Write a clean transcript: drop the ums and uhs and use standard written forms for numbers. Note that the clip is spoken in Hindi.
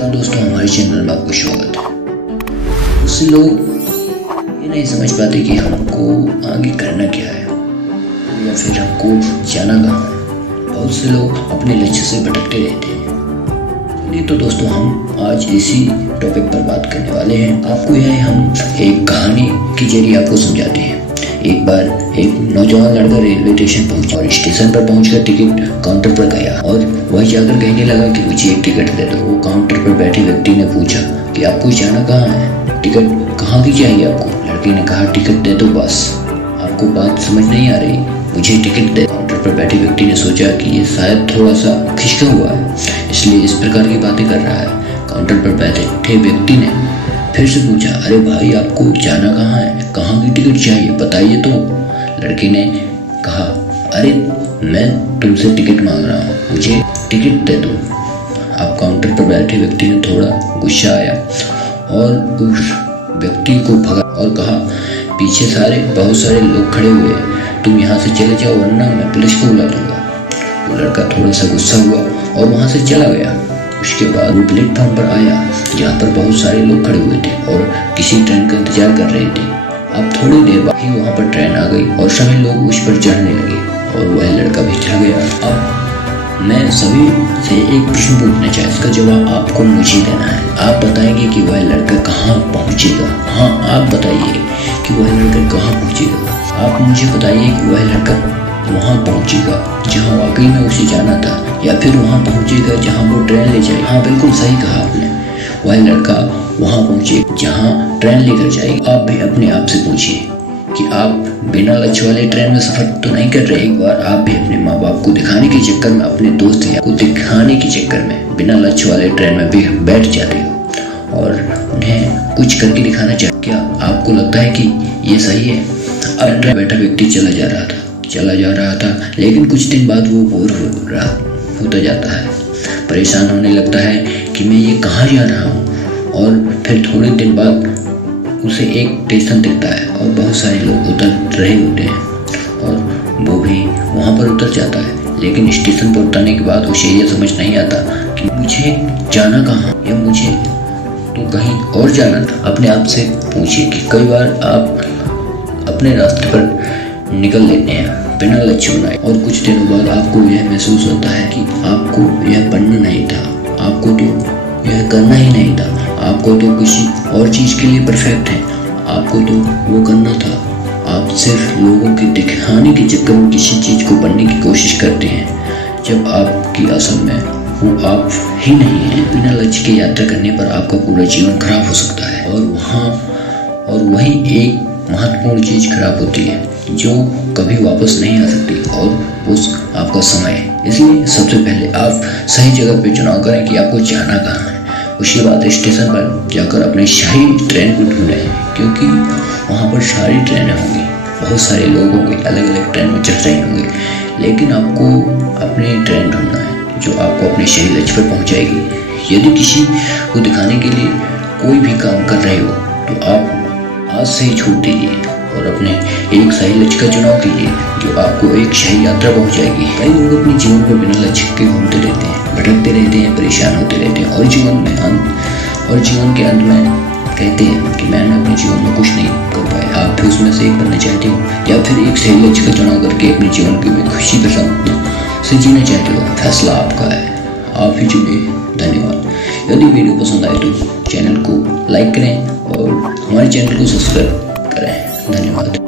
नमस्कार दोस्तों, हमारे चैनल में आपका स्वागत है। उससे लोग ये नहीं समझ पाते कि हमको आगे करना क्या है या फिर हमको जाना कहाँ है। बहुत से लोग अपने लक्ष्य से भटकते रहते हैं। चलिए तो दोस्तों, हम आज इसी टॉपिक पर बात करने वाले हैं। आपको यह हम एक कहानी के जरिए आपको समझाते हैं। एक बार एक नौजवान लड़का रेलवे स्टेशन पहुंचा और स्टेशन पर पहुंचकर टिकट काउंटर पर गया और वह जाकर कहने लगा कि मुझे एक टिकट दे दो। वो काउंटर पर बैठे व्यक्ति ने पूछा कि आपको जाना कहाँ है, टिकट कहाँ की चाहिए आपको। लड़के ने कहा टिकट दे दो बस। आपको बात समझ नहीं आ रही, मुझे टिकट दे। काउंटर पर बैठे व्यक्ति ने सोचा कि ये शायद थोड़ा सा खिंचका हुआ है, इसलिए इस प्रकार की बातें कर रहा है। काउंटर पर बैठे व्यक्ति ने फिर से पूछा, अरे भाई आपको जाना कहाँ है, कहाँ की टिकट चाहिए, बताइए तो। लड़के ने कहा, अरे मैं तुमसे टिकट मांग रहा हूँ, मुझे टिकट दे दो। अब काउंटर पर बैठे व्यक्ति ने थोड़ा गुस्सा आया और उस व्यक्ति को भगा और कहा, पीछे बहुत सारे लोग खड़े हुए हैं, तुम यहाँ से चले जाओ वरना मैं पुलिस को बुला दूंगा। वो लड़का थोड़ा सा गुस्सा हुआ और वहाँ से चला गया। उसके बाद वो प्लेटफॉर्म पर आया जहाँ पर बहुत सारे लोग खड़े हुए थे और किसी ट्रेन का इंतजार कर रहे थे। अब थोड़ी देर बाद ही वहाँ पर ट्रेन आ गई और सभी लोग उस पर चढ़ने लगे और वह लड़का भी चढ़ गया। अब मैं सभी से एक प्रश्न पूछना चाहता हूँ, इसका जवाब आपको मुझे देना है। आप बताएंगे कि वह लड़का कहाँ पहुँचेगा। हाँ, आप बताइए कि वह लड़का कहाँ पहुँचेगा। आप मुझे बताइए कि वह लड़का वहाँ पहुँचेगा जहाँ वाकई में उसे जाना था, या फिर वहाँ पहुँचेगा जहाँ वो ट्रेन ले जाए। हाँ, बिल्कुल सही कहा आपने। वह लड़का वहाँ पहुँचे जहाँ ट्रेन लेकर जाएगी। आप भी अपने आप से पूछिए कि आप बिना लक्ष्य वाले ट्रेन में सफर तो नहीं कर रहे। एक बार आप भी अपने माँ बाप को दिखाने के चक्कर में, अपने दोस्त को दिखाने के चक्कर में बिना लक्ष्य वाले ट्रेन में भी बैठ जाते हो और उन्हें कुछ करके दिखाना चाहते। क्या आपको लगता है कि ये सही है? अब ट्रेन बैठा व्यक्ति चला जा रहा था, लेकिन कुछ दिन बाद वो बोर होता जाता है, परेशान होने लगता है कि मैं ये कहाँ जा रहा हूँ। और फिर थोड़े दिन बाद उसे एक स्टेशन दिखता है और बहुत सारे लोग उतर रहे होते हैं और वो भी वहाँ पर उतर जाता है। लेकिन स्टेशन पर उतरने के बाद उसे ये समझ नहीं आता कि मुझे जाना कहाँ, या मुझे तो कहीं और जाना था। अपने आप से पूछिए कि कई बार आप अपने रास्ते पर निकल लेते हैं बिना लक्ष्य बनाए और कुछ दिनों बाद आपको यह महसूस होता है कि आपको यह पढ़ना नहीं था, आपको तो यह करना ही नहीं था, आपको तो किसी और चीज़ के लिए परफेक्ट है, आपको तो वो करना था। आप सिर्फ लोगों के दिखाने के चक्कर में किसी चीज़ को बनने की कोशिश करते हैं, जब आपकी असल में वो आप ही नहीं है। बिना लक्ष्य के यात्रा करने पर आपका पूरा जीवन खराब हो सकता है और वही एक महत्वपूर्ण चीज़ खराब होती है जो कभी वापस नहीं आ सकती, और वो आपका समय है। इसलिए सबसे पहले आप सही जगह पे चुनाव करें कि आपको जाना कहाँ है। उसके बाद स्टेशन पर जाकर अपने सही ट्रेन को ढूंढें, क्योंकि वहाँ पर सारी ट्रेनें होंगी, बहुत सारे लोग होंगे, अलग अलग ट्रेन में चढ़ रहे होंगे, लेकिन आपको अपनी ट्रेन ढूंढना है जो आपको अपने सही लक्ष्य पर पहुँचाएगी। यदि किसी को दिखाने के लिए कोई भी काम कर रहे हो तो आप आज से ही छूट दीजिए और अपने एक सही लक्ष्य का चुनाव कीजिए जो आपको एक सही यात्रा पहुंचाएगी। कई लोग अपने जीवन में बिना लक्ष्य के घूमते रहते हैं, भटकते रहते हैं, परेशान होते रहते हैं और जीवन के अंत में कहते हैं कि मैंने अपने जीवन में कुछ नहीं कर पाया। आप भी उसमें से एक बनना चाहते हो या फिर एक सही लक्ष्य का चुनाव करके अपने जीवन की खुशी के साथ से जीना चाहते हो, फैसला आपका है, आप ही चुनिए। धन्यवाद। यदि वीडियो पसंद आए तो चैनल को लाइक करें और हमारे चैनल को सब्सक्राइब करें। धन्यवाद।